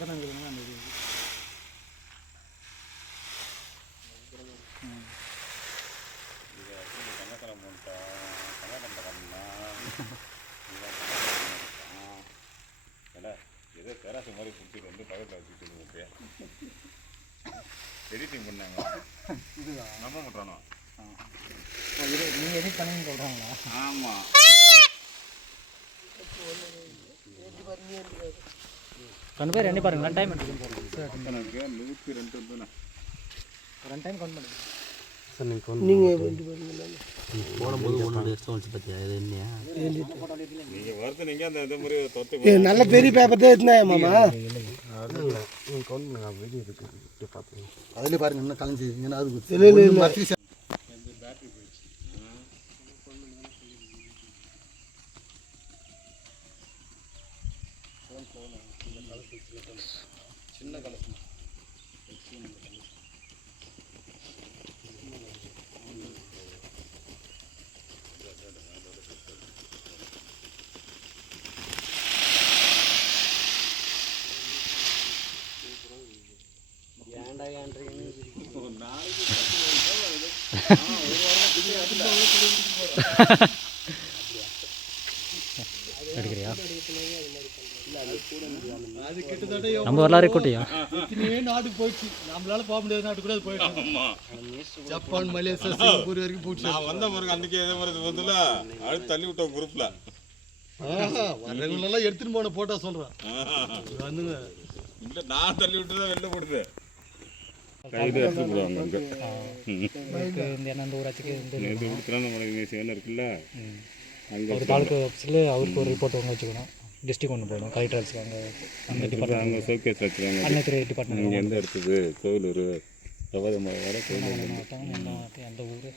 பக்கத்தில் இருக்கிறவங்க அந்த இது. ஏதோ பேராசை மாதிரி பிடிச்சிட்டு வந்து பக்கத்தில் வச்சுட்டு எடிட்டிங் பண்ணாங்க இதுதான் நம்ப மாட்டானோ இது நீங்கள் எடிட் பண்ணுன்னு சொல்கிறாங்களா ஆமாம் ரெண்டு பேர் ரெண்டு பாருங்களா டைம் நூற்றி ரெண்டு வந்து ரெண்டு டைம் கவுண்ட் பண்ணுங்க சார் நீங்கள் போடும்போது ஒன்று எக்ஸ்ட்ரா வந்துச்சு பார்த்தியா இது என்னையா நீங்கள் வருது நீங்கள் அந்த இந்த மாதிரி தொத்து நல்ல பெரிய பேப்பர் தான் எடுத்துனா மாமா? இல்லை நீங்கள் கவுண்ட் பண்ணுங்க வெளியே இருக்கு இப்படி பார்த்து அதிலே பாருங்க இன்னும் கலைஞ்சி ஏன்னா அது இல்லை, இல்லை. மரத்துக்கு எடுக்கிறியா நம்ம வரலாறு கூட்டியா? இத்தனையே நாட்டுக்கு போயிடுச்சு. நம்மளால போக முடியாத நாட்டு கூட அது போயிடுச்சு. ஜப்பான் மலேசியா சிங்கப்பூர் வரைக்கும் போயிடுச்சு நான் வந்த பிறகு அன்றைக்கி இதே மாதிரி வந்துல அடுத்து தள்ளி விட்டோம் குரூப்பில் ஆஹா, வர்றவங்களெல்லாம் எடுத்துன்னு போன போட்டோ சொல்றேன். வந்துங்க. இல்லை நான் தள்ளி விட்டு தான் வெளில கைது அங்கே. இதுக்கு இந்த என்ன ஊராட்சிக்கு இந்த இருக்குல்ல? அங்கே ஒரு தாலுக்கு ஆஃபீஸில் அவருக்கு ஒரு ரிப்போர்ட் ஒன்று வச்சுக்கணும். டிஸ்ட்ரிக் ஒன்று போயிடும் கலெக்டர் ஆஃபீஸ்க்கு அங்கே அந்த டிபார்ட்மெண்ட் அங்கே ஷோகேஸ் வச்சுருவாங்க அன்னத்துறை டிபார்ட்மெண்ட் இங்கே எந்த இடத்துக்கு? கோவிலூர் பிரபாத மலை வர கோவிலூர் மாவட்டம் எந்த ஊர்.